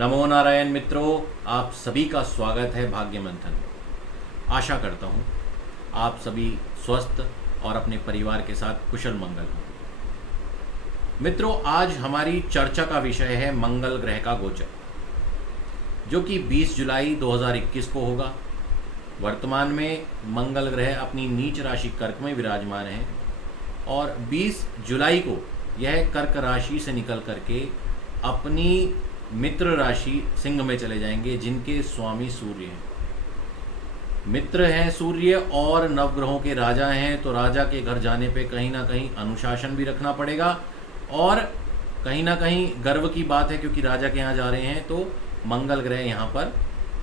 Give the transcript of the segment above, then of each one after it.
नमो नारायण मित्रों, आप सभी का स्वागत है भाग्य मंथन में। आशा करता हूँ आप सभी स्वस्थ और अपने परिवार के साथ कुशल मंगल हो। मित्रों, आज हमारी चर्चा का विषय है मंगल ग्रह का गोचर, जो कि 20 जुलाई 2021 को होगा। वर्तमान में मंगल ग्रह अपनी नीच राशि कर्क में विराजमान है और 20 जुलाई को यह कर्क राशि से निकल करके अपनी मित्र राशि सिंह में चले जाएंगे, जिनके स्वामी सूर्य हैं। मित्र हैं सूर्य और नवग्रहों के राजा हैं, तो राजा के घर जाने पे कहीं ना कहीं अनुशासन भी रखना पड़ेगा और कहीं ना कहीं गर्व की बात है, क्योंकि राजा के यहाँ जा रहे हैं तो मंगल ग्रह यहाँ पर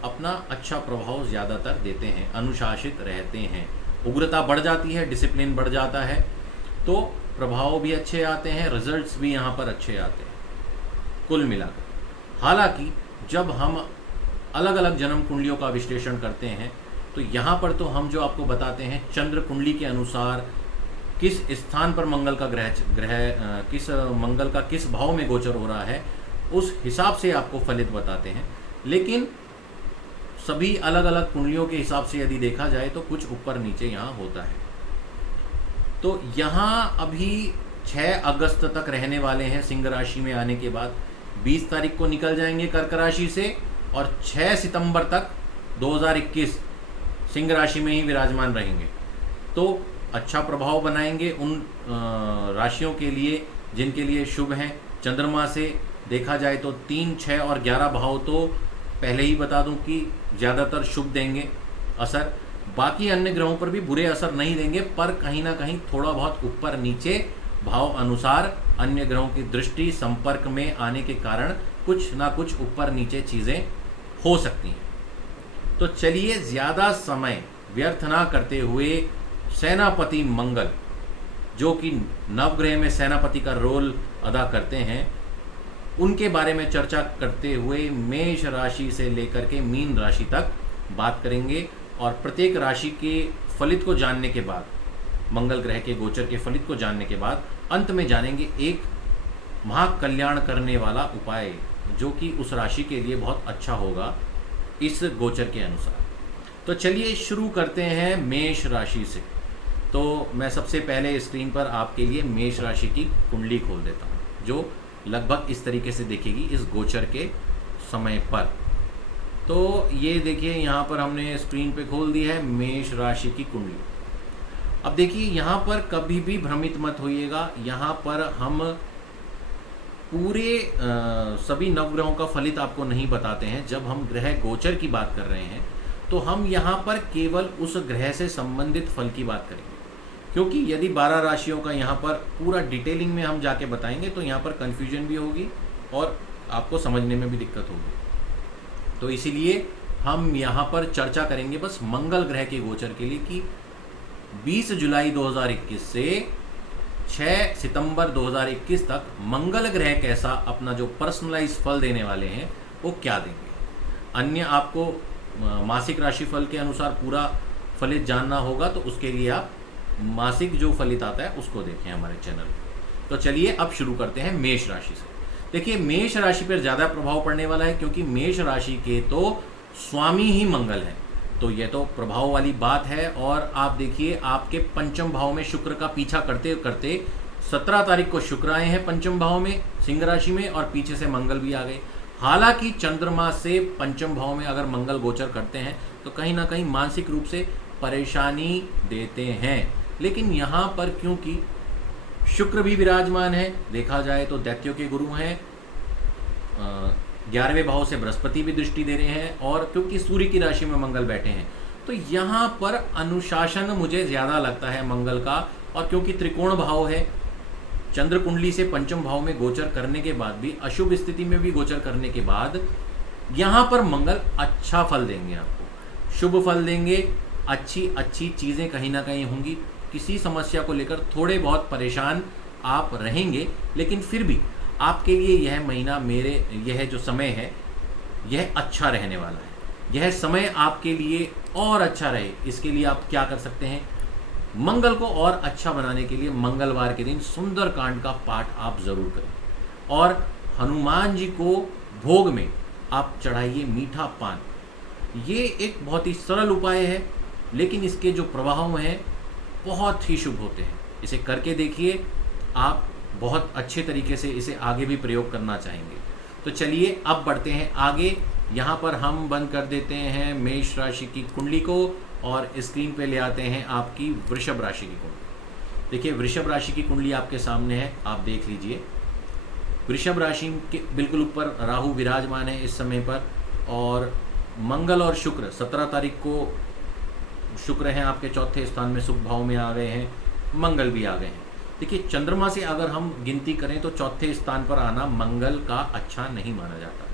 अपना अच्छा प्रभाव ज़्यादातर देते हैं, अनुशासित रहते हैं। उग्रता बढ़ जाती है, डिसिप्लिन बढ़ जाता है, तो प्रभाव भी अच्छे आते हैं, रिजल्ट्स भी यहाँ पर अच्छे आते हैं कुल मिलाकर। हालांकि जब हम अलग अलग जन्म कुंडलियों का विश्लेषण करते हैं तो यहाँ पर तो हम जो आपको बताते हैं चंद्र कुंडली के अनुसार किस स्थान पर मंगल का मंगल का किस भाव में गोचर हो रहा है, उस हिसाब से आपको फलित बताते हैं। लेकिन सभी अलग अलग कुंडलियों के हिसाब से यदि देखा जाए तो कुछ ऊपर नीचे यहाँ होता है। तो यहाँ अभी 6 अगस्त तक रहने वाले हैं सिंह राशि में आने के बाद, 20 तारीख को निकल जाएंगे कर्क राशि से और 6 सितंबर तक 2021 सिंह राशि में ही विराजमान रहेंगे। तो अच्छा प्रभाव बनाएंगे उन राशियों के लिए जिनके लिए शुभ हैं। चंद्रमा से देखा जाए तो 3, 6 और 11 भाव तो पहले ही बता दूं कि ज़्यादातर शुभ देंगे असर। बाकी अन्य ग्रहों पर भी बुरे असर नहीं देंगे, पर कहीं ना कहीं थोड़ा बहुत ऊपर नीचे भाव अनुसार अन्य ग्रहों की दृष्टि संपर्क में आने के कारण कुछ ना कुछ ऊपर नीचे चीज़ें हो सकती हैं। तो चलिए ज़्यादा समय व्यर्थ ना करते हुए सेनापति मंगल, जो कि नवग्रह में सेनापति का रोल अदा करते हैं, उनके बारे में चर्चा करते हुए मेष राशि से लेकर के मीन राशि तक बात करेंगे। और प्रत्येक राशि के फलित को जानने के बाद, मंगल ग्रह के गोचर के फलित को जानने के बाद अंत में जानेंगे एक महाकल्याण करने वाला उपाय, जो कि उस राशि के लिए बहुत अच्छा होगा इस गोचर के अनुसार। तो चलिए शुरू करते हैं मेष राशि से। तो मैं सबसे पहले स्क्रीन पर आपके लिए मेष राशि की कुंडली खोल देता हूँ, जो लगभग इस तरीके से दिखेगी इस गोचर के समय पर। तो ये देखिए, यहाँ पर हमने स्क्रीन पे खोल दी है मेष राशि की कुंडली। अब देखिए, यहाँ पर कभी भी भ्रमित मत होइएगा। यहाँ पर हम पूरे सभी नवग्रहों का फलित आपको नहीं बताते हैं। जब हम ग्रह गोचर की बात कर रहे हैं तो हम यहाँ पर केवल उस ग्रह से संबंधित फल की बात करेंगे, क्योंकि यदि 12 राशियों का यहाँ पर पूरा डिटेलिंग में हम जाके बताएंगे तो यहाँ पर कन्फ्यूजन भी होगी और आपको समझने में भी दिक्कत होगी। तो इसीलिए हम यहाँ पर चर्चा करेंगे बस मंगल ग्रह के गोचर के लिए कि 20 जुलाई 2021 से 6 सितंबर 2021 तक मंगल ग्रह कैसा अपना जो पर्सनलाइज फल देने वाले हैं वो क्या देंगे। अन्य आपको मासिक राशिफल के अनुसार पूरा फलित जानना होगा तो उसके लिए आप मासिक जो फलित आता है उसको देखें हमारे चैनल। तो चलिए अब शुरू करते हैं मेष राशि से। देखिए, मेष राशि पर ज़्यादा प्रभाव पड़ने वाला है, क्योंकि मेष राशि के तो स्वामी ही मंगल हैं। तो ये तो प्रभाव वाली बात है। और आप देखिए, आपके पंचम भाव में शुक्र का पीछा करते करते 17 तारीख को शुक्र आए हैं पंचम भाव में सिंह राशि में, और पीछे से मंगल भी आ गए। हालांकि चंद्रमा से पंचम भाव में अगर मंगल गोचर करते हैं तो कहीं ना कहीं मानसिक रूप से परेशानी देते हैं, लेकिन यहाँ पर क्योंकि शुक्र भी विराजमान है, देखा जाए तो दैत्यों के गुरु हैं, 11वें भाव से बृहस्पति भी दृष्टि दे रहे हैं, और क्योंकि सूर्य की राशि में मंगल बैठे हैं तो यहाँ पर अनुशासन मुझे ज़्यादा लगता है मंगल का। और क्योंकि त्रिकोण भाव है, चंद्र कुंडली से पंचम भाव में गोचर करने के बाद भी, अशुभ स्थिति में भी गोचर करने के बाद, यहाँ पर मंगल अच्छा फल देंगे, आपको शुभ फल देंगे। अच्छी चीज़ें कहीं ना कहीं होंगी। किसी समस्या को लेकर थोड़े बहुत परेशान आप रहेंगे, लेकिन फिर भी आपके लिए यह महीना, यह जो समय है यह अच्छा रहने वाला है। यह समय आपके लिए और अच्छा रहे, इसके लिए आप क्या कर सकते हैं, मंगल को और अच्छा बनाने के लिए मंगलवार के दिन सुंदरकांड का पाठ आप जरूर करें और हनुमान जी को भोग में आप चढ़ाइए मीठा पान। ये एक बहुत ही सरल उपाय है, लेकिन इसके जो प्रभाव हैं बहुत ही शुभ होते हैं। इसे करके देखिए, आप बहुत अच्छे तरीके से इसे आगे भी प्रयोग करना चाहेंगे। तो चलिए अब बढ़ते हैं आगे। यहाँ पर हम बंद कर देते हैं मेष राशि की कुंडली को और स्क्रीन पे ले आते हैं आपकी वृषभ राशि की कुंडली। देखिए, वृषभ राशि की कुंडली आपके सामने है, आप देख लीजिए। वृषभ राशि के बिल्कुल ऊपर राहु विराजमान है इस समय पर, और मंगल और शुक्र 17 तारीख को शुक्र हैं आपके चौथे स्थान में, सुख भाव में आ गए हैं, मंगल भी आ गए हैं। देखिए, चंद्रमा से अगर हम गिनती करें तो चौथे स्थान पर आना मंगल का अच्छा नहीं माना जाता।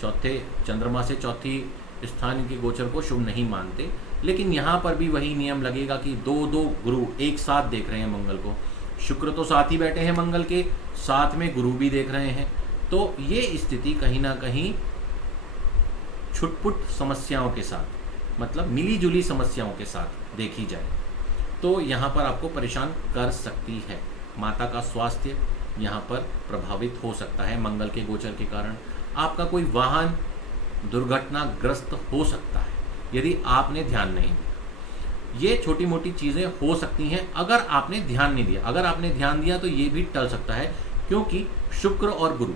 चौथे चंद्रमा से चौथी स्थान के गोचर को शुभ नहीं मानते, लेकिन यहाँ पर भी वही नियम लगेगा कि दो दो गुरु एक साथ देख रहे हैं मंगल को। शुक्र तो साथ ही बैठे हैं मंगल के, साथ में गुरु भी देख रहे हैं, तो ये स्थिति कहीं ना कहीं छुटपुट समस्याओं के साथ, मतलब मिली जुली समस्याओं के साथ देखी जाए तो यहाँ पर आपको परेशान कर सकती है। माता का स्वास्थ्य यहाँ पर प्रभावित हो सकता है मंगल के गोचर के कारण। आपका कोई वाहन दुर्घटनाग्रस्त हो सकता है यदि आपने ध्यान नहीं दिया। ये छोटी मोटी चीज़ें हो सकती हैं अगर आपने ध्यान नहीं दिया। अगर आपने ध्यान दिया तो ये भी टल सकता है, क्योंकि शुक्र और गुरु,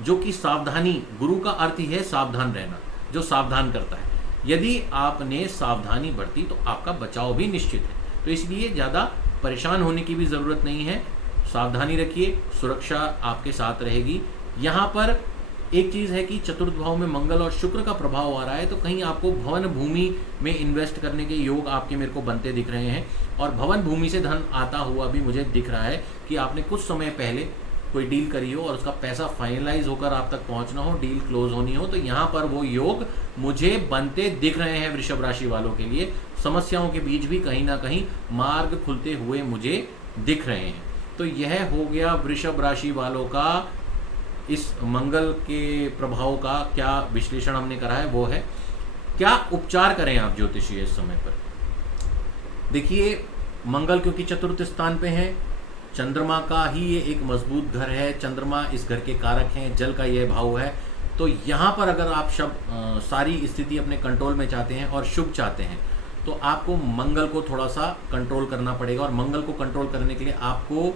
जो कि सावधानी, गुरु का अर्थ ही है सावधान रहना, जो सावधान करता है। यदि आपने सावधानी बरती तो आपका बचाव भी निश्चित है। तो इसलिए ज़्यादा परेशान होने की भी ज़रूरत नहीं है। सावधानी रखिए, सुरक्षा आपके साथ रहेगी। यहाँ पर एक चीज़ है कि चतुर्थ भाव में मंगल और शुक्र का प्रभाव आ रहा है, तो कहीं आपको भवन भूमि में इन्वेस्ट करने के योग आपके मेरे को बनते दिख रहे हैं। और भवन भूमि से धन आता हुआ भी मुझे दिख रहा है कि आपने कुछ समय पहले कोई डील करी हो और उसका पैसा फाइनलाइज होकर आप तक पहुंचना हो, डील क्लोज होनी हो, तो यहाँ पर वो योग मुझे बनते दिख रहे हैं वृषभ राशि वालों के लिए। समस्याओं के बीच भी कहीं ना कहीं मार्ग खुलते हुए मुझे दिख रहे हैं। तो यह हो गया वृषभ राशि वालों का इस मंगल के प्रभाव का क्या विश्लेषण हमने करा है, वो है क्या उपचार करें आप ज्योतिषीय इस समय पर। देखिए, मंगल क्योंकि चतुर्थ स्थान पे है, चंद्रमा का ही ये एक मजबूत घर है, चंद्रमा इस घर के कारक हैं, जल का यह भाव है। तो यहाँ पर अगर आप सारी स्थिति अपने कंट्रोल में चाहते हैं और शुभ चाहते हैं तो आपको मंगल को थोड़ा सा कंट्रोल करना पड़ेगा। और मंगल को कंट्रोल करने के लिए आपको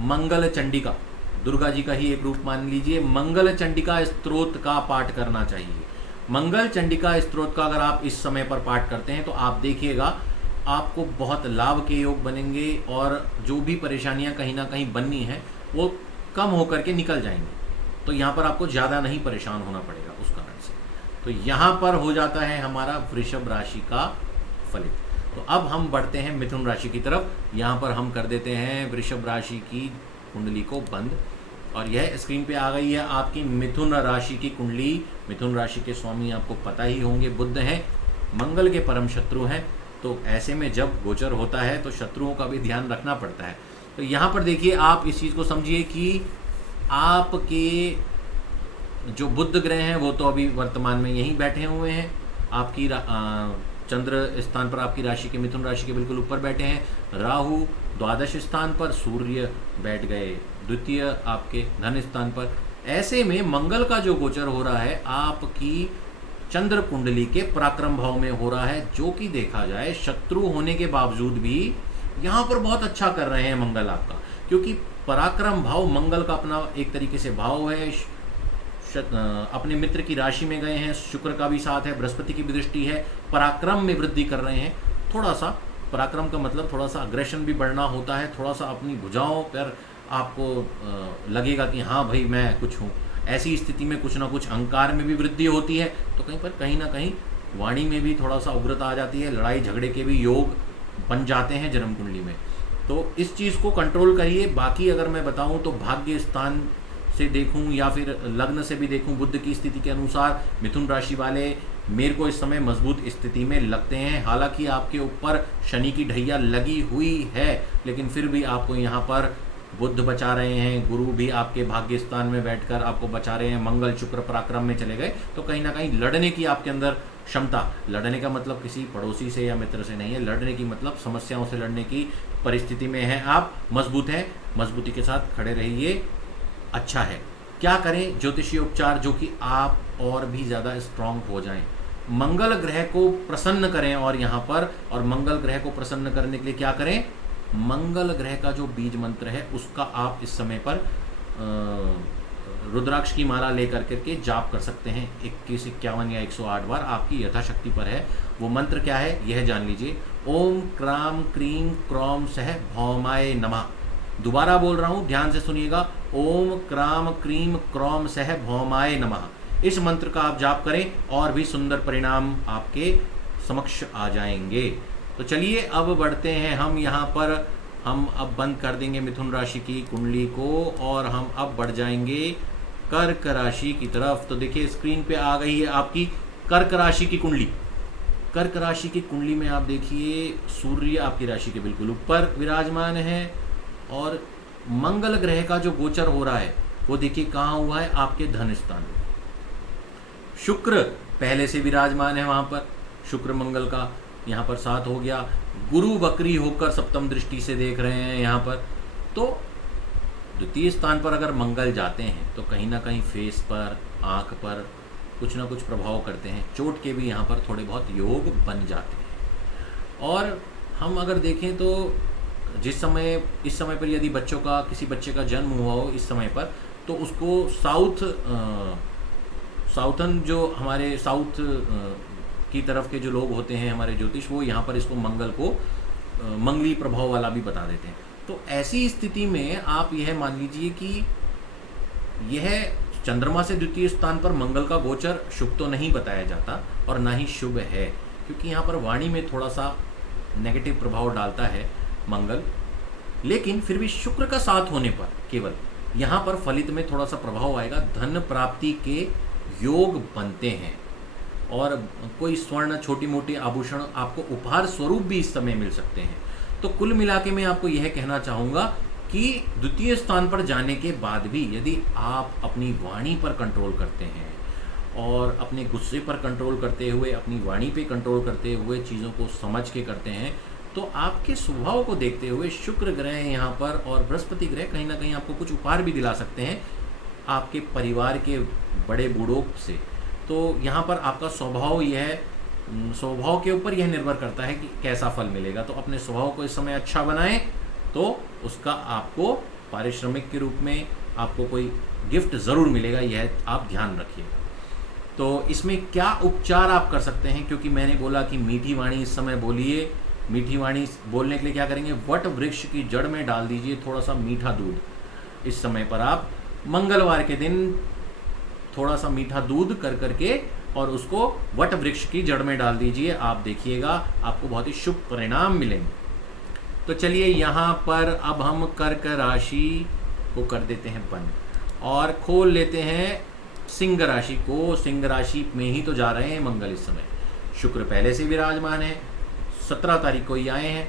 मंगल चंडिका, दुर्गा जी का ही एक रूप मान लीजिए, मंगल चंडिका स्तोत्र का पाठ करना चाहिए। मंगल चंडिका स्तोत्र का अगर आप इस समय पर पाठ करते हैं तो आप देखिएगा आपको बहुत लाभ के योग बनेंगे और जो भी परेशानियां कहीं ना कहीं बननी है वो कम होकर के निकल जाएंगी। तो यहाँ पर आपको ज़्यादा नहीं परेशान होना पड़ेगा उस कारण से। तो यहाँ पर हो जाता है हमारा वृषभ राशि का फलित। तो अब हम बढ़ते हैं मिथुन राशि की तरफ। यहाँ पर हम कर देते हैं वृषभ राशि की कुंडली को बंद, और यह स्क्रीन पे आ गई है आपकी मिथुन राशि की कुंडली। मिथुन राशि के स्वामी आपको पता ही होंगे, बुध हैं, मंगल के परम शत्रु हैं। तो ऐसे में जब गोचर होता है तो शत्रुओं का भी ध्यान रखना पड़ता है। तो यहाँ पर देखिए, आप इस चीज़ को समझिए कि आपके जो बुध ग्रह हैं वो तो अभी वर्तमान में यहीं बैठे हुए हैं। आपकी चंद्र स्थान पर आपकी राशि के, मिथुन राशि के बिल्कुल ऊपर बैठे हैं। राहु द्वादश स्थान पर, सूर्य बैठ गए द्वितीय आपके धन स्थान पर। ऐसे में मंगल का जो गोचर हो रहा है आपकी चंद्र कुंडली के पराक्रम भाव में हो रहा है, जो कि देखा जाए शत्रु होने के बावजूद भी यहाँ पर बहुत अच्छा कर रहे हैं मंगल आपका, क्योंकि पराक्रम भाव मंगल का अपना एक तरीके से भाव है। अपने मित्र की राशि में गए हैं, शुक्र का भी साथ है, बृहस्पति की भी दृष्टि है, पराक्रम में वृद्धि कर रहे हैं। थोड़ा सा पराक्रम का मतलब थोड़ा सा अग्रेशन भी बढ़ना होता है, थोड़ा सा अपनी भुजाओं पर आपको लगेगा कि हाँ भाई मैं कुछ हूँ। ऐसी स्थिति में कुछ ना कुछ अहंकार में भी वृद्धि होती है, तो कहीं ना कहीं वाणी में भी थोड़ा सा उग्रता आ जाती है, लड़ाई झगड़े के भी योग बन जाते हैं जन्म कुंडली में। तो इस चीज़ को कंट्रोल करिए। बाकी अगर मैं बताऊं तो भाग्य स्थान से देखूं या फिर लग्न से भी देखूं, बुध की स्थिति के अनुसार मिथुन राशि वाले मेरे को इस समय मजबूत स्थिति में लगते हैं। हालांकि आपके ऊपर शनि की ढैया लगी हुई है, लेकिन फिर भी आपको यहाँ पर बुध बचा रहे हैं, गुरु भी आपके भाग्य स्थान में बैठकर आपको बचा रहे हैं, मंगल शुक्र पराक्रम में चले गए। तो कहीं ना कहीं लड़ने की आपके अंदर क्षमता, लड़ने का मतलब किसी पड़ोसी से या मित्र से नहीं है, लड़ने की मतलब समस्याओं से लड़ने की परिस्थिति में है, आप मजबूत हैं, मजबूती के साथ खड़े रहिए, अच्छा है। क्या करें ज्योतिषीय उपचार जो कि आप और भी ज़्यादा स्ट्रांग हो जाएं। मंगल ग्रह को प्रसन्न करें, और यहाँ पर और मंगल ग्रह को प्रसन्न करने के लिए क्या करें, मंगल ग्रह का जो बीज मंत्र है उसका आप इस समय पर रुद्राक्ष की माला लेकर करके जाप कर सकते हैं 21, 51 या 108 बार, आपकी यथाशक्ति पर है। वो मंत्र क्या है यह जान लीजिए। ओम क्राम क्रीम क्रौम सह भौमाय नमः। दोबारा बोल रहा हूँ, ध्यान से सुनिएगा। ओम क्राम क्रीम क्रौम सह भौमाय नमः। इस मंत्र का आप जाप करें और भी सुंदर परिणाम आपके समक्ष आ जाएंगे। तो चलिए अब बढ़ते हैं हम यहाँ पर। हम अब बंद कर देंगे मिथुन राशि की कुंडली को और हम अब बढ़ जाएंगे कर्क राशि की तरफ। तो देखिए स्क्रीन पे आ गई है आपकी कर्क राशि की कुंडली। कर्क राशि की कुंडली में आप देखिए सूर्य आपकी राशि के बिल्कुल ऊपर विराजमान है, और मंगल ग्रह का जो गोचर हो रहा है वो देखिए कहाँ हुआ है, आपके धन स्थान में। शुक्र पहले से विराजमान है वहां पर, शुक्र मंगल का यहाँ पर साथ हो गया। गुरु वक्री होकर सप्तम दृष्टि से देख रहे हैं यहाँ पर। तो द्वितीय स्थान पर अगर मंगल जाते हैं तो कहीं ना कहीं फेस पर, आंख पर कुछ ना कुछ प्रभाव करते हैं। चोट के भी यहाँ पर थोड़े बहुत योग बन जाते हैं। और हम अगर देखें तो इस समय पर यदि बच्चों का, किसी बच्चे का जन्म हुआ हो इस समय पर, तो उसको साउथन जो हमारे साउथ की तरफ के जो लोग होते हैं हमारे ज्योतिष, वो यहाँ पर इसको मंगल को मंगली प्रभाव वाला भी बता देते हैं। तो ऐसी स्थिति में आप यह मान लीजिए कि यह चंद्रमा से द्वितीय स्थान पर मंगल का गोचर शुभ तो नहीं बताया जाता और ना ही शुभ है, क्योंकि यहाँ पर वाणी में थोड़ा सा नेगेटिव प्रभाव डालता है मंगल। लेकिन फिर भी शुक्र का साथ होने पर केवल यहाँ पर फलित में थोड़ा सा प्रभाव आएगा। धन प्राप्ति के योग बनते हैं, और कोई स्वर्ण, छोटी मोटी आभूषण आपको उपहार स्वरूप भी इस समय मिल सकते हैं। तो कुल मिला के मैं आपको यह कहना चाहूँगा कि द्वितीय स्थान पर जाने के बाद भी यदि आप अपनी वाणी पर कंट्रोल करते हैं और अपने गुस्से पर कंट्रोल करते हुए, अपनी वाणी पे कंट्रोल करते हुए चीज़ों को समझ के करते हैं, तो आपके स्वभाव को देखते हुए शुक्र ग्रह यहाँ पर और बृहस्पति ग्रह कहीं ना कहीं आपको कुछ उपहार भी दिला सकते हैं आपके परिवार के बड़े बूढ़ों से। तो यहाँ पर आपका स्वभाव के ऊपर यह निर्भर करता है कि कैसा फल मिलेगा। तो अपने स्वभाव को इस समय अच्छा बनाएं तो उसका आपको पारिश्रमिक के रूप में आपको कोई गिफ्ट ज़रूर मिलेगा, यह आप ध्यान रखिएगा। तो इसमें क्या उपचार आप कर सकते हैं, क्योंकि मैंने बोला कि मीठी वाणी इस समय बोलिए। मीठी वाणी बोलने के लिए क्या करेंगे, वट वृक्ष की जड़ में डाल दीजिए थोड़ा सा मीठा दूध। इस समय पर आप मंगलवार के दिन थोड़ा सा मीठा दूध कर करके और उसको वट वृक्ष की जड़ में डाल दीजिए। आप देखिएगा आपको बहुत ही शुभ परिणाम मिलेंगे। तो चलिए यहाँ पर अब हम कर्क राशि को कर देते हैं बंद और खोल लेते हैं सिंह राशि को। सिंह राशि में ही तो जा रहे हैं मंगल इस समय। शुक्र पहले से विराजमान है, 17 तारीख को ही आए हैं।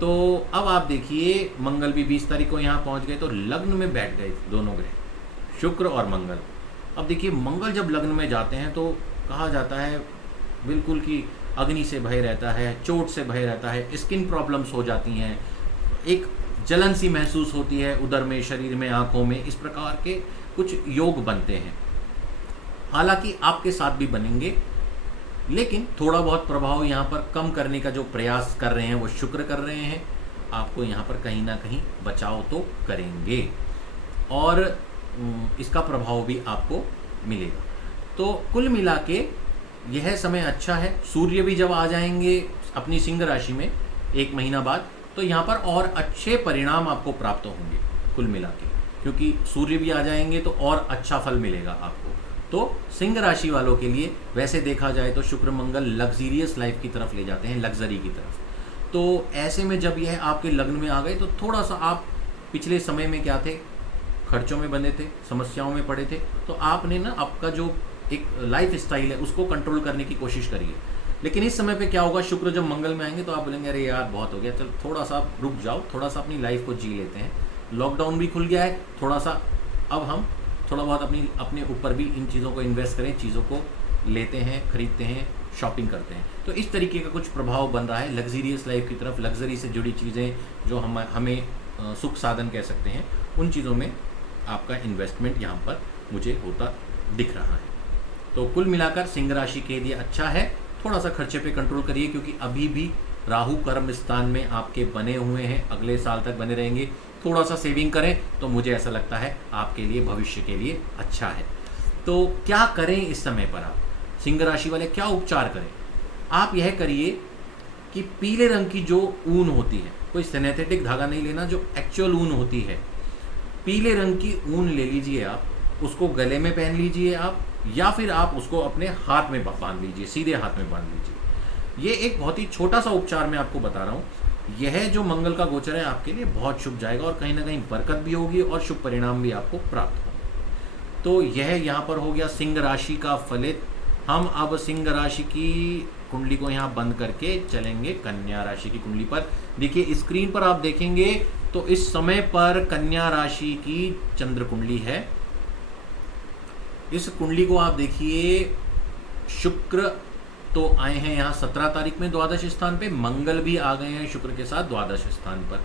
तो अब आप देखिए मंगल भी 20 तारीख को यहाँ पहुँच गए, तो लग्न में बैठ गए दोनों ग्रह, शुक्र और मंगल। अब देखिए मंगल जब लग्न में जाते हैं तो कहा जाता है बिल्कुल कि अग्नि से भय रहता है, चोट से भय रहता है, स्किन प्रॉब्लम्स हो जाती हैं, एक जलन सी महसूस होती है उदर में, शरीर में, आँखों में, इस प्रकार के कुछ योग बनते हैं। हालांकि आपके साथ भी बनेंगे, लेकिन थोड़ा बहुत प्रभाव यहाँ पर कम करने का जो प्रयास कर रहे हैं वो शुक्र कर रहे हैं। आपको यहाँ पर कहीं ना कहीं बचाव तो करेंगे और इसका प्रभाव भी आपको मिलेगा। तो कुल मिला के यह समय अच्छा है। सूर्य भी जब आ जाएंगे अपनी सिंह राशि में 1 महीना बाद, तो यहाँ पर और अच्छे परिणाम आपको प्राप्त होंगे कुल मिला के, क्योंकि सूर्य भी आ जाएंगे तो और अच्छा फल मिलेगा आपको। तो सिंह राशि वालों के लिए वैसे देखा जाए तो शुक्र मंगल लग्जीरियस लाइफ की तरफ ले जाते हैं, लग्जरी की तरफ। तो ऐसे में जब यह आपके लग्न में आ गए तो थोड़ा सा आप पिछले समय में क्या थे, खर्चों में बंधे थे, समस्याओं में पड़े थे। तो आपने ना आपका जो एक लाइफ स्टाइल है उसको कंट्रोल करने की कोशिश करिए। लेकिन इस समय पे क्या होगा, शुक्र जब मंगल में आएंगे तो आप बोलेंगे अरे यार बहुत हो गया, चल थोड़ा सा रुक जाओ, थोड़ा सा अपनी लाइफ को जी लेते हैं। लॉकडाउन भी खुल गया है, थोड़ा सा अब हम थोड़ा बहुत अपने ऊपर भी इन चीज़ों को इन्वेस्ट करें, चीज़ों को लेते हैं, खरीदते हैं, शॉपिंग करते हैं। तो इस तरीके का कुछ प्रभाव बन रहा है लग्जीरियस लाइफ की तरफ। लग्जरी से जुड़ी चीज़ें जो हमें सुख साधन कह सकते हैं, उन चीज़ों में आपका इन्वेस्टमेंट यहाँ पर मुझे होता दिख रहा है। तो कुल मिलाकर सिंह राशि के लिए अच्छा है। थोड़ा सा खर्चे पे कंट्रोल करिए, क्योंकि अभी भी राहु कर्म स्थान में आपके बने हुए हैं, अगले साल तक बने रहेंगे। थोड़ा सा सेविंग करें तो मुझे ऐसा लगता है आपके लिए, भविष्य के लिए अच्छा है। तो क्या करें इस समय पर, आप सिंह राशि वाले क्या उपचार करें? आप यह करिए कि पीले रंग की जो ऊन होती है, कोई सिंथेटिक धागा नहीं लेना, जो एक्चुअल ऊन होती है, पीले रंग की ऊन ले लीजिए आप, उसको गले में पहन लीजिए आप, या फिर आप उसको अपने हाथ में बांध लीजिए, सीधे हाथ में बांध लीजिए। ये एक बहुत ही छोटा सा उपचार मैं आपको बता रहा हूँ। यह जो मंगल का गोचर है आपके लिए बहुत शुभ जाएगा, और कहीं ना कहीं बरकत भी होगी और शुभ परिणाम भी आपको प्राप्त होंगे। तो यह यहाँ पर हो गया सिंह राशि का फलित। हम अब सिंह राशि की कुंडली को यहाँ बंद करके चलेंगे कन्या राशि की कुंडली पर। देखिए स्क्रीन पर आप देखेंगे तो इस समय पर कन्या राशि की चंद्र कुंडली है। इस कुंडली को आप देखिए, शुक्र तो आए हैं यहाँ 17 तारीख में द्वादश स्थान पे, मंगल भी आ गए हैं शुक्र के साथ द्वादश स्थान पर।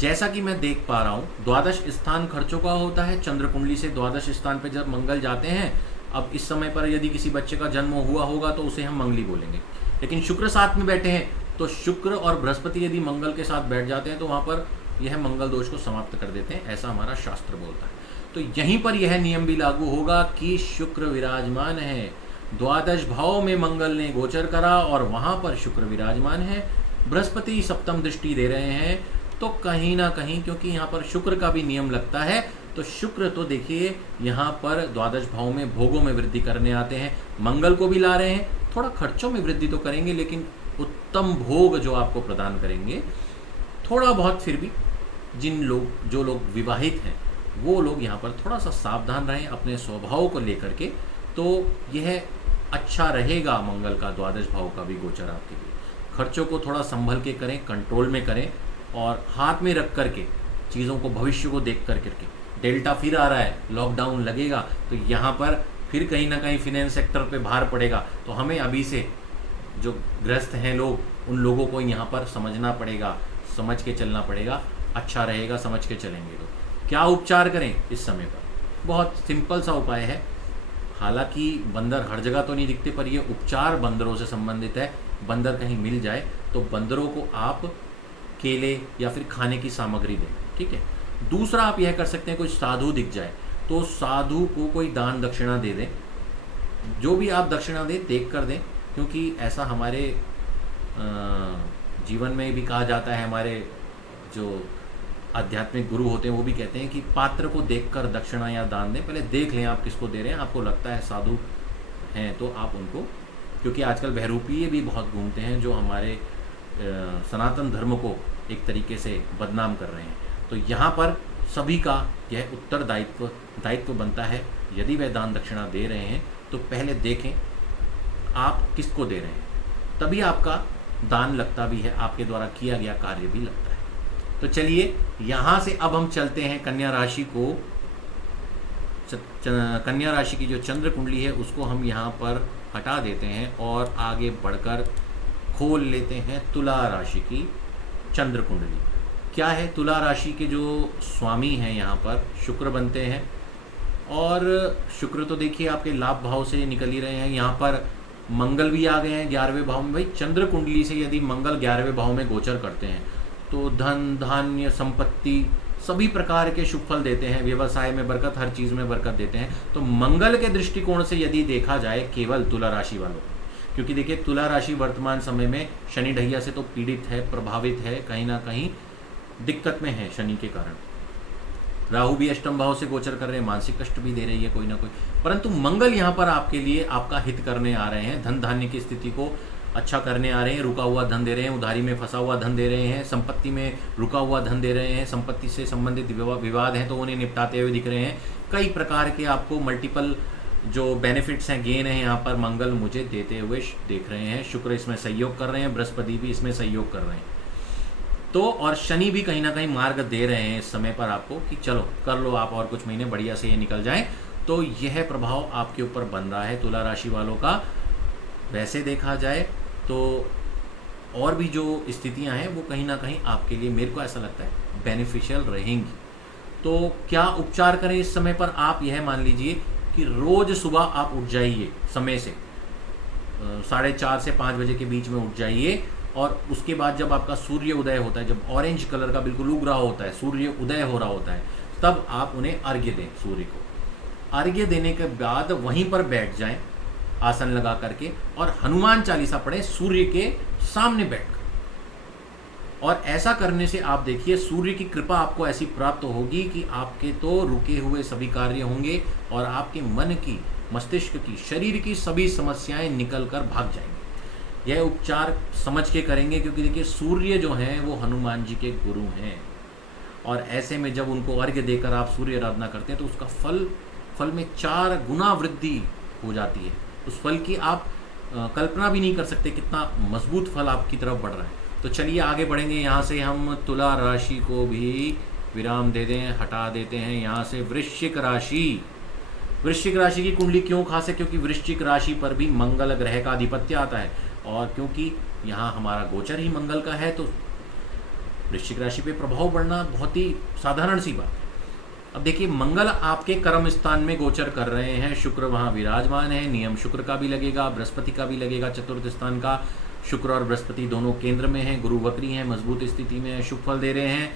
जैसा कि मैं देख पा रहा हूं, द्वादश स्थान खर्चों का होता है। चंद्र कुंडली से द्वादश स्थान पे जब मंगल जाते हैं, अब इस समय पर यदि किसी बच्चे का जन्म हुआ होगा तो उसे हम मंगली बोलेंगे, लेकिन शुक्र साथ में बैठे हैं तो शुक्र और बृहस्पति यदि मंगल के साथ बैठ जाते हैं तो वहां पर यह मंगल दोष को समाप्त कर देते हैं, ऐसा हमारा शास्त्र बोलता है। तो यहीं पर यह नियम भी लागू होगा कि शुक्र विराजमान है, द्वादश भाव में मंगल ने गोचर करा और वहां पर शुक्र विराजमान है, बृहस्पति सप्तम दृष्टि दे रहे हैं, तो कहीं ना कहीं, क्योंकि यहाँ पर शुक्र का भी नियम लगता है, तो शुक्र तो देखिए यहाँ पर द्वादश भाव में भोगों में वृद्धि करने आते हैं, मंगल को भी ला रहे हैं। थोड़ा खर्चों में वृद्धि तो करेंगे, लेकिन उत्तम भोग जो आपको प्रदान करेंगे। थोड़ा बहुत फिर भी जो लोग विवाहित हैं वो लोग यहाँ पर थोड़ा सा सावधान रहें अपने स्वभाव को लेकर के, तो यह अच्छा रहेगा मंगल का द्वादश भाव का भी गोचर आपके लिए। खर्चों को थोड़ा संभल के करें, कंट्रोल में करें, और हाथ में रख करके चीज़ों को, भविष्य को देख कर करके। डेल्टा फिर आ रहा है, लॉकडाउन लगेगा तो यहाँ पर फिर कहीं ना कहीं फिनेंस सेक्टर पे भार पड़ेगा, तो हमें अभी से जो ग्रस्त हैं लोग, उन लोगों को यहाँ पर समझना पड़ेगा, समझ के चलना पड़ेगा। अच्छा रहेगा समझ के चलेंगे तो। क्या उपचार करें इस समय पर? बहुत सिंपल सा उपाय है। हालांकि बंदर हर जगह तो नहीं दिखते, पर ये उपचार बंदरों से संबंधित है। बंदर कहीं मिल जाए तो बंदरों को आप केले या फिर खाने की सामग्री दें, ठीक है। दूसरा आप यह कर सकते हैं, कोई साधु दिख जाए तो साधु को कोई दान दक्षिणा दे दें। जो भी आप दक्षिणा दें देख कर दें, क्योंकि ऐसा हमारे जीवन में भी कहा जाता है। हमारे जो आध्यात्मिक गुरु होते हैं वो भी कहते हैं कि पात्र को देखकर दक्षिणा या दान दें। पहले देख लें आप किसको दे रहे हैं। आपको लगता है साधु हैं तो आप उनको, क्योंकि आजकल बहरूपीय भी बहुत घूमते हैं जो हमारे सनातन धर्म को एक तरीके से बदनाम कर रहे हैं। तो यहाँ पर सभी का यह दायित्व बनता है, यदि वह दान दक्षिणा दे रहे हैं तो पहले देखें आप किसको दे रहे हैं, तभी आपका दान लगता भी है, आपके द्वारा किया गया कार्य भी लगता है। तो चलिए यहाँ से अब हम चलते हैं कन्या राशि को। कन्या राशि की जो चंद्र कुंडली है उसको हम यहाँ पर हटा देते हैं और आगे बढ़कर खोल लेते हैं तुला राशि की चंद्र कुंडली। क्या है, तुला राशि के जो स्वामी हैं यहाँ पर शुक्र बनते हैं, और शुक्र तो देखिए आपके लाभ भाव से निकल ही रहे हैं। यहाँ पर मंगल भी आ गए हैं 11वें भाव में। भाई चंद्र कुंडली से यदि मंगल 11वें भाव में गोचर करते हैं तो धन धान्य संपत्ति सभी प्रकार के शुभ फल देते हैं, व्यवसाय में बरकत, हर चीज़ में बरकत देते हैं। तो मंगल के दृष्टिकोण से यदि देखा जाए केवल तुला राशि वालों, क्योंकि देखिए तुला राशि वर्तमान समय में शनि ढैया से तो पीड़ित है, प्रभावित है, कहीं ना कहीं दिक्कत में है शनि के कारण। राहु भी अष्टम भाव से गोचर कर रहे हैं, मानसिक कष्ट भी दे रही है कोई ना कोई, परंतु मंगल यहाँ पर आपके लिए आपका हित करने आ रहे हैं, धन धान्य की स्थिति को अच्छा करने आ रहे हैं, रुका हुआ धन दे रहे हैं, उधारी में फंसा हुआ धन दे रहे हैं, संपत्ति में रुका हुआ धन दे रहे हैं, संपत्ति से संबंधित विवाद हैं तो उन्हें निपटाते हुए दिख रहे हैं। कई प्रकार के आपको मल्टीपल जो बेनिफिट्स हैं, गेन है, यहाँ पर मंगल मुझे देते हुए देख रहे हैं। शुक्र इसमें सहयोग कर रहे हैं, बृहस्पति भी इसमें सहयोग कर रहे हैं, तो और शनि भी कहीं ना कहीं मार्ग दे रहे हैं इस समय पर आपको कि चलो कर लो आप, और कुछ महीने बढ़िया से ये निकल जाएं। तो यह प्रभाव आपके ऊपर बन रहा है तुला राशि वालों का। वैसे देखा जाए तो और भी जो स्थितियां हैं वो कहीं ना कहीं आपके लिए, मेरे को ऐसा लगता है, बेनिफिशियल रहेंगी। तो क्या उपचार करें इस समय पर? आप यह मान लीजिए कि रोज सुबह आप उठ जाइए समय से, 4:30 से 5 बजे के बीच में उठ जाइए, और उसके बाद जब आपका सूर्य उदय होता है, जब ऑरेंज कलर का बिल्कुल उग रहा होता है, सूर्य उदय हो रहा होता है, तब आप उन्हें अर्घ्य दें। सूर्य को अर्घ्य देने के बाद वहीं पर बैठ जाएं आसन लगा करके, और हनुमान चालीसा पढ़ें सूर्य के सामने बैठ। और ऐसा करने से आप देखिए सूर्य की कृपा आपको ऐसी प्राप्त होगी कि आपके तो रुके हुए सभी कार्य होंगे और आपके मन की, मस्तिष्क की, शरीर की सभी समस्याएं निकल कर भाग जाएंगी। यह उपचार समझ के करेंगे, क्योंकि देखिए सूर्य जो हैं वो हनुमान जी के गुरु हैं, और ऐसे में जब उनको अर्घ्य देकर आप सूर्य आराधना करते हैं तो उसका फल में 4 गुना वृद्धि हो जाती है। उस फल की आप कल्पना भी नहीं कर सकते कितना मजबूत फल आपकी तरफ बढ़ रहा है। तो चलिए आगे बढ़ेंगे। यहाँ से हम तुला राशि को भी विराम दे दें, हटा देते हैं। यहाँ से वृश्चिक राशि, वृश्चिक राशि की कुंडली क्यों खास है? क्योंकि वृश्चिक राशि पर भी मंगल ग्रह का आधिपत्य आता है, और क्योंकि यहाँ हमारा गोचर ही मंगल का है, तो वृश्चिक राशि पे प्रभाव पड़ना बहुत ही साधारण सी बात है। अब देखिए मंगल आपके कर्म स्थान में गोचर कर रहे हैं, शुक्र वहाँ विराजमान है, नियम शुक्र का भी लगेगा, बृहस्पति का भी लगेगा, चतुर्थ स्थान का। शुक्र और बृहस्पति दोनों केंद्र में हैं, गुरु वक्री हैं, मजबूत स्थिति में है, शुभ फल दे रहे हैं।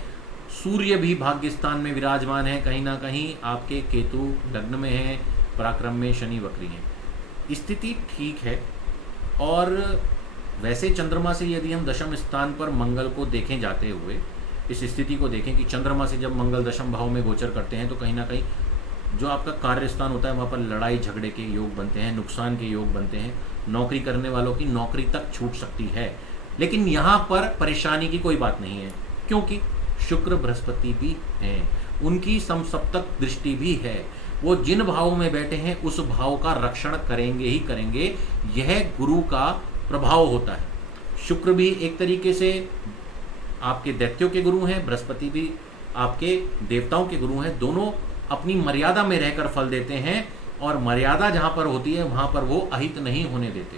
सूर्य भी भाग्य स्थान में विराजमान है, कहीं ना कहीं आपके केतु लग्न में है, पराक्रम में शनि वक्री है, स्थिति ठीक है। और वैसे चंद्रमा से यदि हम दशम स्थान पर मंगल को देखें जाते हुए, इस स्थिति को देखें कि चंद्रमा से जब मंगल दशम भाव में गोचर करते हैं तो कहीं ना कहीं जो आपका कार्य स्थान होता है वहाँ पर लड़ाई झगड़े के योग बनते हैं, नुकसान के योग बनते हैं, नौकरी करने वालों की नौकरी तक छूट सकती है। लेकिन यहाँ पर परेशानी की कोई बात नहीं है, क्योंकि शुक्र बृहस्पति भी हैं, उनकी समसप्तक दृष्टि भी है, वो जिन भावों में बैठे हैं उस भाव का रक्षण करेंगे ही करेंगे। यह गुरु का प्रभाव होता है। शुक्र भी एक तरीके से आपके दैत्यों के गुरु हैं, बृहस्पति भी आपके देवताओं के गुरु हैं। दोनों अपनी मर्यादा में रहकर फल देते हैं, और मर्यादा जहाँ पर होती है वहाँ पर वो अहित नहीं होने देते।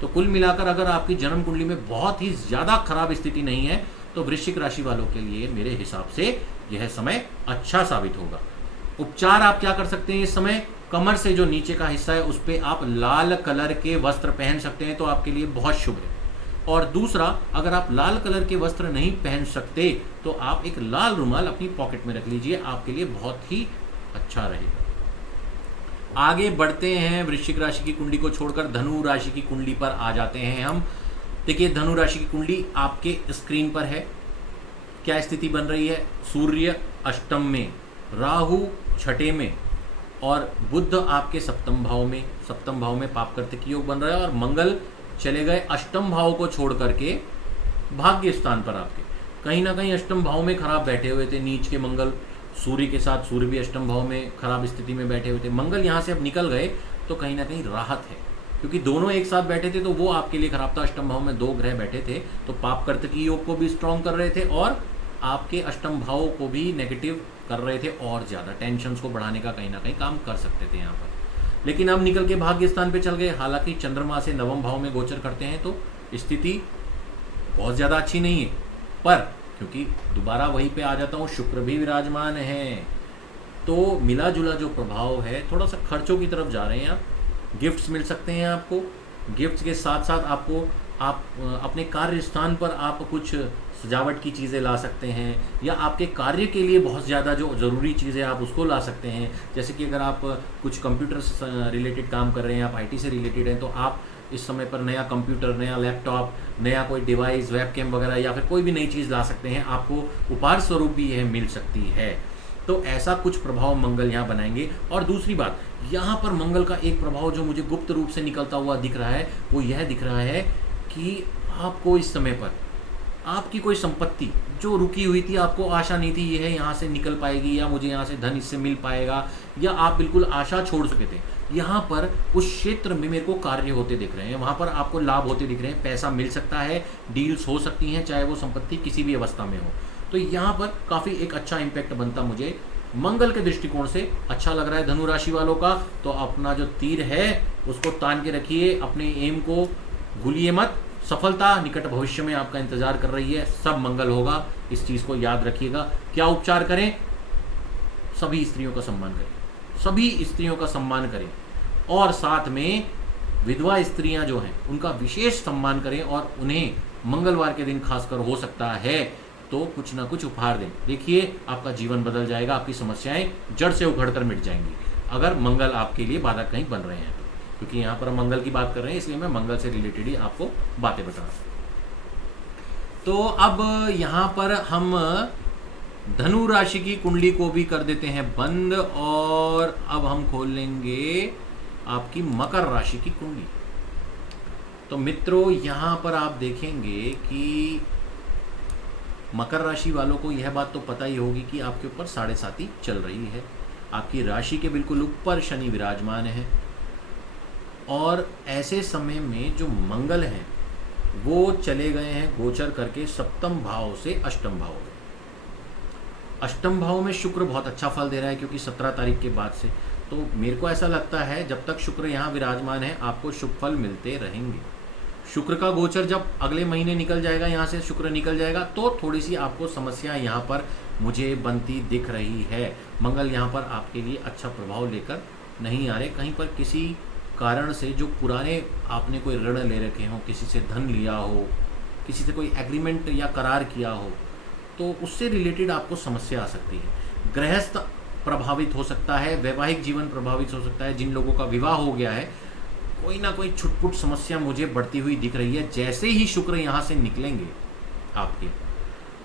तो कुल मिलाकर अगर आपकी जन्म कुंडली में बहुत ही ज़्यादा खराब स्थिति नहीं है तो वृश्चिक राशि वालों के लिए मेरे हिसाब से यह समय अच्छा साबित होगा। उपचार आप क्या कर सकते हैं इस समय? कमर से जो नीचे का हिस्सा है उस पर आप लाल कलर के वस्त्र पहन सकते हैं, तो आपके लिए बहुत शुभ है। और दूसरा, अगर आप लाल कलर के वस्त्र नहीं पहन सकते तो आप एक लाल रुमाल अपनी पॉकेट में रख लीजिए, आपके लिए बहुत ही अच्छा रहेगा। आगे बढ़ते हैं, वृश्चिक राशि की कुंडली को छोड़कर धनु राशि की कुंडली पर आ जाते हैं हम। देखिए धनु राशि की कुंडली आपके स्क्रीन पर है। क्या स्थिति बन रही है? सूर्य अष्टम में, राहु छठे में, और बुध आपके सप्तम भाव में पापकर्तक योग बन रहा है, और मंगल चले गए अष्टम भाव को छोड़ करके भाग्य स्थान पर आपके। कहीं ना कहीं अष्टम भाव में खराब बैठे हुए थे नीच के मंगल, सूर्य के साथ सूर्य भी अष्टम भाव में खराब स्थिति में बैठे हुए थे। मंगल यहाँ से अब निकल गए तो कहीं ना कहीं राहत है, क्योंकि दोनों एक साथ बैठे थे तो वो आपके लिए खराब था। अष्टम भाव में 2 ग्रह बैठे थे तो पापकर्तकी योग को भी स्ट्रॉन्ग कर रहे थे, और आपके अष्टम भाव को भी नेगेटिव कर रहे थे, और ज़्यादा टेंशन्स को बढ़ाने का कहीं ना कहीं काम कर सकते थे यहाँ पर। लेकिन अब निकल के भाग्य स्थान पे चल गए। हालांकि चंद्रमा से नवम भाव में गोचर करते हैं तो स्थिति बहुत ज़्यादा अच्छी नहीं है, पर क्योंकि दोबारा वहीं पे आ जाता हूँ, शुक्र भी विराजमान है, तो मिला जुला जो प्रभाव है, थोड़ा सा खर्चों की तरफ जा रहे हैं आप। गिफ्ट्स मिल सकते हैं आपको। गिफ्ट्स के साथ साथ आपको आप अपने कार्य स्थान पर आप कुछ सजावट की चीज़ें ला सकते हैं, या आपके कार्य के लिए बहुत ज़्यादा जो ज़रूरी चीज़ें आप उसको ला सकते हैं। जैसे कि अगर आप कुछ कंप्यूटर से रिलेटेड काम कर रहे हैं, आप आईटी से रिलेटेड हैं, तो आप इस समय पर नया कंप्यूटर, नया लैपटॉप, नया कोई डिवाइस, वेबकैम वगैरह, या फिर कोई भी नई चीज़ ला सकते हैं। आपको उपहार स्वरूप भी यह मिल सकती है। तो ऐसा कुछ प्रभाव मंगल यहाँ बनाएंगे। और दूसरी बात, यहाँ पर मंगल का एक प्रभाव जो मुझे गुप्त रूप से निकलता हुआ दिख रहा है वो यह दिख रहा है कि आपको इस समय पर आपकी कोई संपत्ति जो रुकी हुई थी, आपको आशा नहीं थी यह यहाँ से निकल पाएगी, या मुझे यहाँ से धन इससे मिल पाएगा, या आप बिल्कुल आशा छोड़ चुके थे, यहाँ पर उस क्षेत्र में मेरे को कार्य होते दिख रहे हैं, वहाँ पर आपको लाभ होते दिख रहे हैं, पैसा मिल सकता है, डील्स हो सकती हैं, चाहे वो संपत्ति किसी भी अवस्था में हो। तो यहाँ पर काफ़ी एक अच्छा इम्पैक्ट बनता मुझे मंगल के दृष्टिकोण से अच्छा लग रहा है धनु राशि वालों का। तो अपना जो तीर है उसको तान के रखिए, अपने एम को भूलिए मत। सफलता निकट भविष्य में आपका इंतजार कर रही है, सब मंगल होगा, इस चीज़ को याद रखिएगा। क्या उपचार करें? सभी स्त्रियों का सम्मान करें, सभी स्त्रियों का सम्मान करें, और साथ में विधवा स्त्रियां जो हैं उनका विशेष सम्मान करें, और उन्हें मंगलवार के दिन खासकर हो सकता है तो कुछ ना कुछ उपहार दें। देखिए आपका जीवन बदल जाएगा, आपकी समस्याएं जड़ से उखड़कर मिट जाएंगी अगर मंगल आपके लिए बाधक कहीं बन रहे हैं। क्योंकि यहाँ पर हम मंगल की बात कर रहे हैं, इसलिए मैं मंगल से रिलेटेड ही आपको बातें बता रहा हूँ। तो अब यहाँ पर हम धनु राशि की कुंडली को भी कर देते हैं बंद, और अब हम खोल लेंगे आपकी मकर राशि की कुंडली। तो मित्रों यहाँ पर आप देखेंगे कि मकर राशि वालों को यह बात तो पता ही होगी कि आपके ऊपर 7.5 चल रही है। आपकी राशि के बिल्कुल ऊपर शनि विराजमान है, और ऐसे समय में जो मंगल हैं वो चले गए हैं गोचर करके सप्तम भाव से अष्टम भाव में। अष्टम भाव में शुक्र बहुत अच्छा फल दे रहा है, क्योंकि 17 तारीख के बाद से। तो मेरे को ऐसा लगता है जब तक शुक्र यहाँ विराजमान है आपको शुभ फल मिलते रहेंगे। शुक्र का गोचर जब अगले महीने निकल जाएगा, यहाँ से शुक्र निकल जाएगा, तो थोड़ी सी आपको समस्याएं यहाँ पर मुझे बनती दिख रही है। मंगल यहाँ पर आपके लिए अच्छा प्रभाव लेकर नहीं आ रहे। कहीं पर किसी कारण से जो पुराने आपने कोई ऋण ले रखे हो, किसी से धन लिया हो, किसी से कोई एग्रीमेंट या करार किया हो, तो उससे रिलेटेड आपको समस्या आ सकती है। गृहस्थ प्रभावित हो सकता है, वैवाहिक जीवन प्रभावित हो सकता है। जिन लोगों का विवाह हो गया है, कोई ना कोई छुटपुट समस्या मुझे बढ़ती हुई दिख रही है। जैसे ही शुक्र यहाँ से निकलेंगे आपके,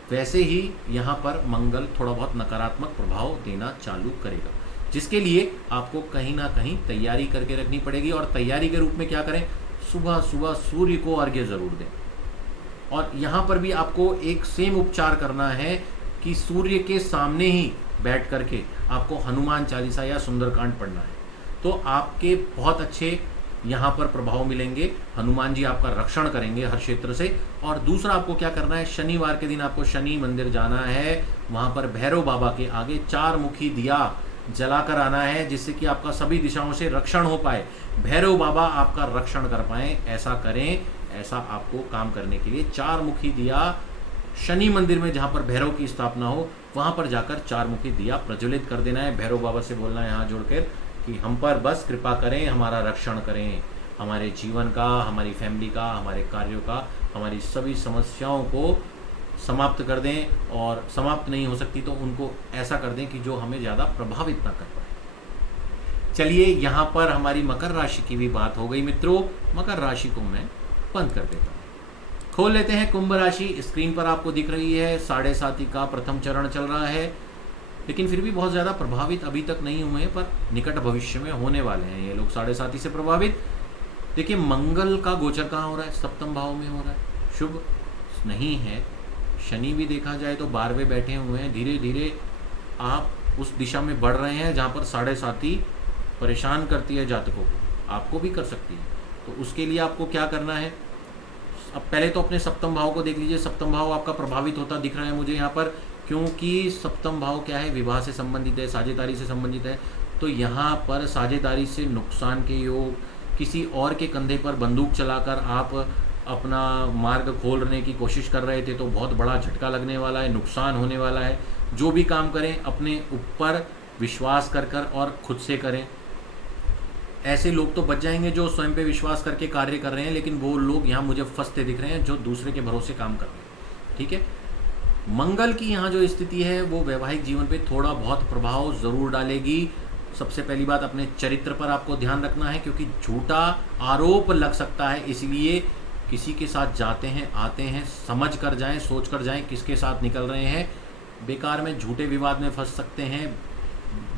वैसे ही यहाँ पर मंगल थोड़ा बहुत नकारात्मक प्रभाव देना चालू करेगा, जिसके लिए आपको कहीं ना कहीं तैयारी करके रखनी पड़ेगी। और तैयारी के रूप में क्या करें, सुबह सुबह सूर्य को अर्घ्य जरूर दें। और यहाँ पर भी आपको एक सेम उपचार करना है कि सूर्य के सामने ही बैठ करके आपको हनुमान चालीसा या सुंदरकांड पढ़ना है, तो आपके बहुत अच्छे यहाँ पर प्रभाव मिलेंगे। हनुमान जी आपका रक्षण करेंगे हर क्षेत्र से। और दूसरा आपको क्या करना है, शनिवार के दिन आपको शनि मंदिर जाना है, वहाँ पर भैरव बाबा के आगे 4 मुखी दिया जलाकर आना है, जिससे कि आपका सभी दिशाओं से रक्षण हो पाए, भैरव बाबा आपका रक्षण कर पाएँ। ऐसा करें, ऐसा आपको काम करने के लिए 4 मुखी दिया शनि मंदिर में जहाँ पर भैरव की स्थापना हो, वहाँ पर जाकर 4 मुखी दिया प्रज्वलित कर देना है। भैरव बाबा से बोलना है हाथ जोड़कर कि हम पर बस कृपा करें, हमारा रक्षण करें, हमारे जीवन का, हमारी फैमिली का, हमारे कार्यों का, हमारी सभी समस्याओं को समाप्त कर दें। और समाप्त नहीं हो सकती तो उनको ऐसा कर दें कि जो हमें ज़्यादा प्रभावित ना कर पाए। चलिए यहाँ पर हमारी मकर राशि की भी बात हो गई मित्रों। मकर राशि को मैं बंद कर देता हूँ। खोल लेते हैं कुंभ राशि। स्क्रीन पर आपको दिख रही है 7.5 का प्रथम चरण चल रहा है, लेकिन फिर भी बहुत ज़्यादा प्रभावित अभी तक नहीं हुए हैं, पर निकट भविष्य में होने वाले हैं ये लोग 7.5 से प्रभावित। देखिए मंगल का गोचर कहाँ हो रहा है, सप्तम भाव में हो रहा है, शुभ नहीं है। शनि भी देखा जाए तो 12वें बैठे हुए हैं। धीरे धीरे आप उस दिशा में बढ़ रहे हैं जहाँ पर 7.5 परेशान करती है जातकों को, आपको भी कर सकती है। तो उसके लिए आपको क्या करना है, अब पहले तो अपने सप्तम भाव को देख लीजिए। सप्तम भाव आपका प्रभावित होता दिख रहा है मुझे यहाँ पर, क्योंकि सप्तम भाव क्या है, विवाह से संबंधित है, साझेदारी से संबंधित है। तो यहाँ पर साझेदारी से नुकसान के योग, किसी और के कंधे पर बंदूक चलाकर आप अपना मार्ग खोलने की कोशिश कर रहे थे, तो बहुत बड़ा झटका लगने वाला है, नुकसान होने वाला है। जो भी काम करें अपने ऊपर विश्वास कर कर और खुद से करें। ऐसे लोग तो बच जाएंगे जो स्वयं पे विश्वास करके कार्य कर रहे हैं, लेकिन वो लोग यहाँ मुझे फंसते दिख रहे हैं जो दूसरे के भरोसे काम कर रहे हैं। ठीक है, मंगल की यहाँ जो स्थिति है वो वैवाहिक जीवन पे थोड़ा बहुत प्रभाव ज़रूर डालेगी। सबसे पहली बात, अपने चरित्र पर आपको ध्यान रखना है, क्योंकि झूठा आरोप लग सकता है। इसलिए किसी के साथ जाते हैं आते हैं, समझ कर जाएं, सोच कर जाएं किसके साथ निकल रहे हैं। बेकार में झूठे विवाद में फंस सकते हैं।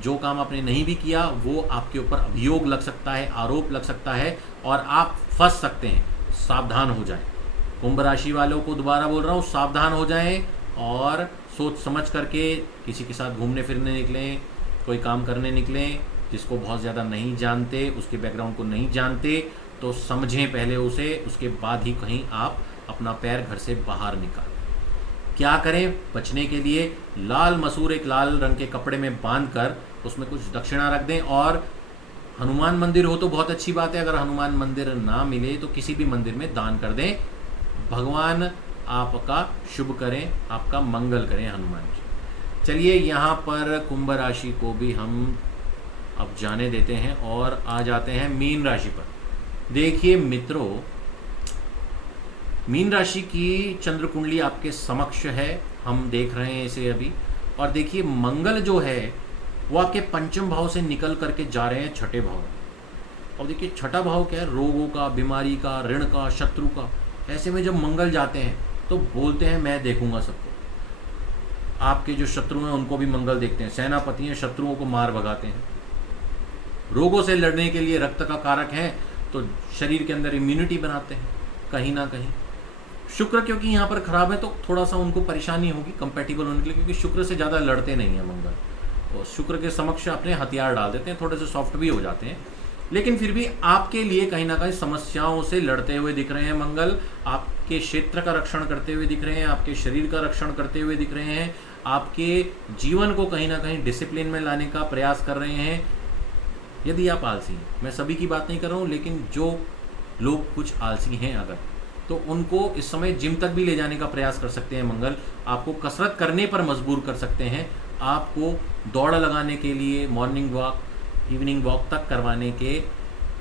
जो काम आपने नहीं भी किया वो आपके ऊपर अभियोग लग सकता है, आरोप लग सकता है, और आप फंस सकते हैं। सावधान हो जाएं। कुंभ राशि वालों को दोबारा बोल रहा हूँ, सावधान हो जाएं और सोच समझ करके किसी के साथ घूमने फिरने निकलें, कोई काम करने निकलें जिसको बहुत ज़्यादा नहीं जानते, उसके बैकग्राउंड को नहीं जानते, तो समझें पहले उसे, उसके बाद ही कहीं आप अपना पैर घर से बाहर निकालें। क्या करें बचने के लिए, लाल मसूर एक लाल रंग के कपड़े में बांध कर उसमें कुछ दक्षिणा रख दें। और हनुमान मंदिर हो तो बहुत अच्छी बात है, अगर हनुमान मंदिर ना मिले तो किसी भी मंदिर में दान कर दें। भगवान आपका शुभ करें, आपका मंगल करें हनुमान जी। चलिए यहाँ पर कुंभ राशि को भी हम अब जाने देते हैं और आ जाते हैं मीन राशि पर। देखिए मित्रों, मीन राशि की चंद्र कुंडली आपके समक्ष है, हम देख रहे हैं इसे अभी। और देखिए मंगल जो है वो आपके पंचम भाव से निकल करके जा रहे हैं छठे भाव। और देखिए छठा भाव क्या है, रोगों का, बीमारी का, ऋण का, शत्रु का। ऐसे में जब मंगल जाते हैं तो बोलते हैं मैं देखूंगा सबको। आपके जो शत्रु हैं उनको भी मंगल देखते हैं, सेनापति हैं, शत्रुओं को मार भगाते हैं। रोगों से लड़ने के लिए रक्त का कारक है तो शरीर के अंदर इम्यूनिटी बनाते हैं कहीं ना कहीं। शुक्र क्योंकि यहाँ पर खराब है तो थोड़ा सा उनको परेशानी होगी कंपैटिबल होने के लिए, क्योंकि शुक्र से ज़्यादा लड़ते नहीं है मंगल। और शुक्र के समक्ष अपने हथियार डाल देते हैं, थोड़े से सॉफ्ट भी हो जाते हैं। लेकिन फिर भी आपके लिए कहीं ना कहीं समस्याओं से लड़ते हुए दिख रहे हैं मंगल। आपके क्षेत्र का रक्षण करते हुए दिख रहे हैं, आपके शरीर का रक्षण करते हुए दिख रहे हैं, आपके जीवन को कहीं ना कहीं डिसिप्लिन में लाने का प्रयास कर रहे हैं। यदि आप आलसी हैं, मैं सभी की बात नहीं कर रहा हूँ, लेकिन जो लोग कुछ आलसी हैं अगर, तो उनको इस समय जिम तक भी ले जाने का प्रयास कर सकते हैं मंगल। आपको कसरत करने पर मजबूर कर सकते हैं, आपको दौड़ लगाने के लिए मॉर्निंग वॉक, इवनिंग वॉक तक करवाने के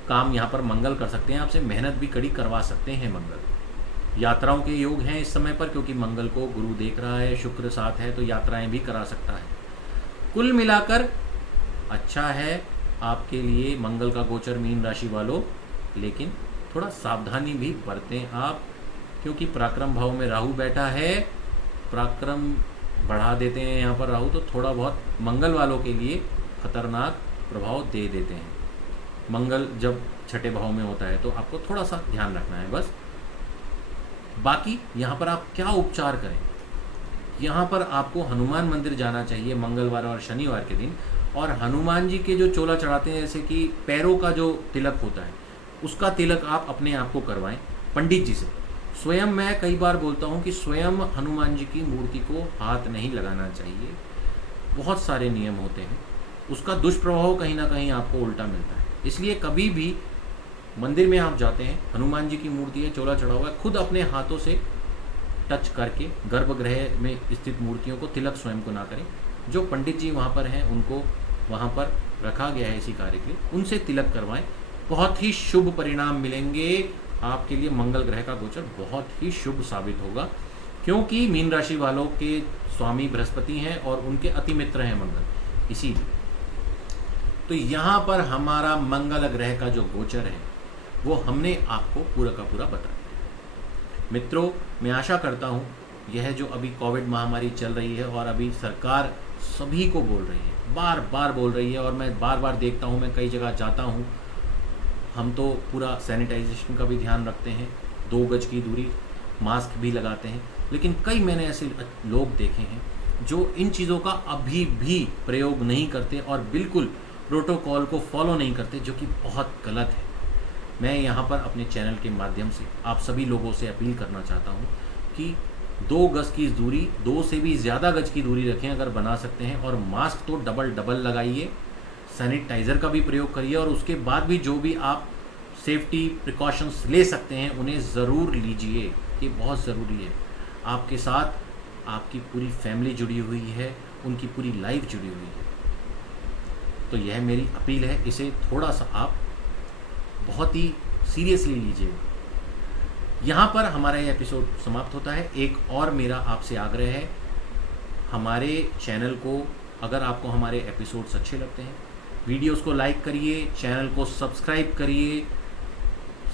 काम यहाँ पर मंगल कर सकते हैं। आपसे मेहनत भी कड़ी करवा सकते हैं मंगल। यात्राओं के योग हैं इस समय पर, क्योंकि मंगल को गुरु देख रहा है, शुक्र साथ है, तो यात्राएं भी करा सकता है। कुल मिलाकर अच्छा है आपके लिए मंगल का गोचर मीन राशि वालों, लेकिन थोड़ा सावधानी भी बरतें आप, क्योंकि पराक्रम भाव में राहु बैठा है। पराक्रम बढ़ा देते हैं यहाँ पर राहु, तो थोड़ा बहुत मंगल वालों के लिए खतरनाक प्रभाव दे देते हैं। मंगल जब छठे भाव में होता है तो आपको थोड़ा सा ध्यान रखना है बस। बाकी यहाँ पर आप क्या उपचार करें, यहाँ पर आपको हनुमान मंदिर जाना चाहिए मंगलवार और शनिवार के दिन। और हनुमान जी के जो चोला चढ़ाते हैं, जैसे कि पैरों का जो तिलक होता है, उसका तिलक आप अपने आप को करवाएं पंडित जी से। स्वयं मैं कई बार बोलता हूँ कि स्वयं हनुमान जी की मूर्ति को हाथ नहीं लगाना चाहिए, बहुत सारे नियम होते हैं, उसका दुष्प्रभाव कहीं ना कहीं आपको उल्टा मिलता है। इसलिए कभी भी मंदिर में आप जाते हैं, हनुमान जी की मूर्ति है, चोला चढ़ा हुआ है, खुद अपने हाथों से टच करके गर्भगृह में स्थित मूर्तियों को तिलक स्वयं को ना करें। जो पंडित जी वहाँ पर हैं उनको वहाँ पर रखा गया है इसी कार्य के लिए, उनसे तिलक करवाएं, बहुत ही शुभ परिणाम मिलेंगे आपके लिए। मंगल ग्रह का गोचर बहुत ही शुभ साबित होगा, क्योंकि मीन राशि वालों के स्वामी बृहस्पति हैं और उनके अति मित्र हैं मंगल, इसीलिए। तो यहाँ पर हमारा मंगल ग्रह का जो गोचर है वो हमने आपको पूरा का पूरा बता दिया। मित्रों, मैं आशा करता हूँ यह जो अभी कोविड महामारी चल रही है और अभी सरकार सभी को बोल रही है, बार बार बोल रही है, और मैं बार बार देखता हूँ, मैं कई जगह जाता हूँ, हम तो पूरा सैनिटाइजेशन का भी ध्यान रखते हैं, 2 गज की दूरी, मास्क भी लगाते हैं, लेकिन कई मैंने ऐसे लोग देखे हैं जो इन चीज़ों का अभी भी प्रयोग नहीं करते और बिल्कुल प्रोटोकॉल को फॉलो नहीं करते, जो कि बहुत गलत है। मैं यहाँ पर अपने चैनल के माध्यम से आप सभी लोगों से अपील करना चाहता हूँ कि 2 गज की दूरी, 2 से भी ज़्यादा गज की दूरी रखें अगर बना सकते हैं, और मास्क तो डबल लगाइए, सैनिटाइज़र का भी प्रयोग करिए, और उसके बाद भी जो भी आप सेफ्टी प्रिकॉशंस ले सकते हैं उन्हें ज़रूर लीजिए। ये बहुत ज़रूरी है। आपके साथ आपकी पूरी फैमिली जुड़ी हुई है, उनकी पूरी लाइफ जुड़ी हुई है। तो यह मेरी अपील है, इसे थोड़ा सा आप बहुत ही सीरियसली लीजिए। यहाँ पर हमारा ये एपिसोड समाप्त होता है। एक और मेरा आपसे आग्रह है, हमारे चैनल को, अगर आपको हमारे एपिसोड्स अच्छे लगते हैं, वीडियोस को लाइक करिए, चैनल को सब्सक्राइब करिए,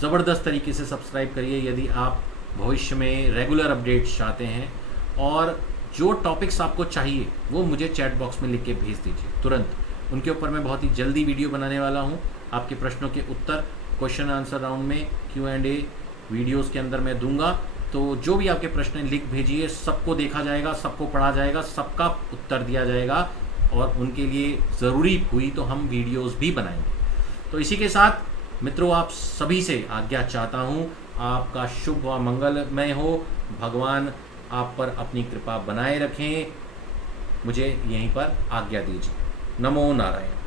ज़बरदस्त तरीके से सब्सक्राइब करिए यदि आप भविष्य में रेगुलर अपडेट्स चाहते हैं। और जो टॉपिक्स आपको चाहिए वो मुझे चैट बॉक्स में लिख के भेज दीजिए तुरंत, उनके ऊपर मैं बहुत ही जल्दी वीडियो बनाने वाला हूँ। आपके प्रश्नों के उत्तर क्वेश्चन आंसर राउंड में Q&A वीडियोस के अंदर मैं दूंगा। तो जो भी आपके प्रश्न हैं लिख भेजिए, सबको देखा जाएगा, सबको पढ़ा जाएगा, सबका उत्तर दिया जाएगा, और उनके लिए ज़रूरी हुई तो हम वीडियोस भी बनाएंगे। तो इसी के साथ मित्रों, आप सभी से आज्ञा चाहता हूँ, आपका शुभ व मंगलमय हो, भगवान आप पर अपनी कृपा बनाए रखें। मुझे यहीं पर आज्ञा दीजिए। नमो नारायण।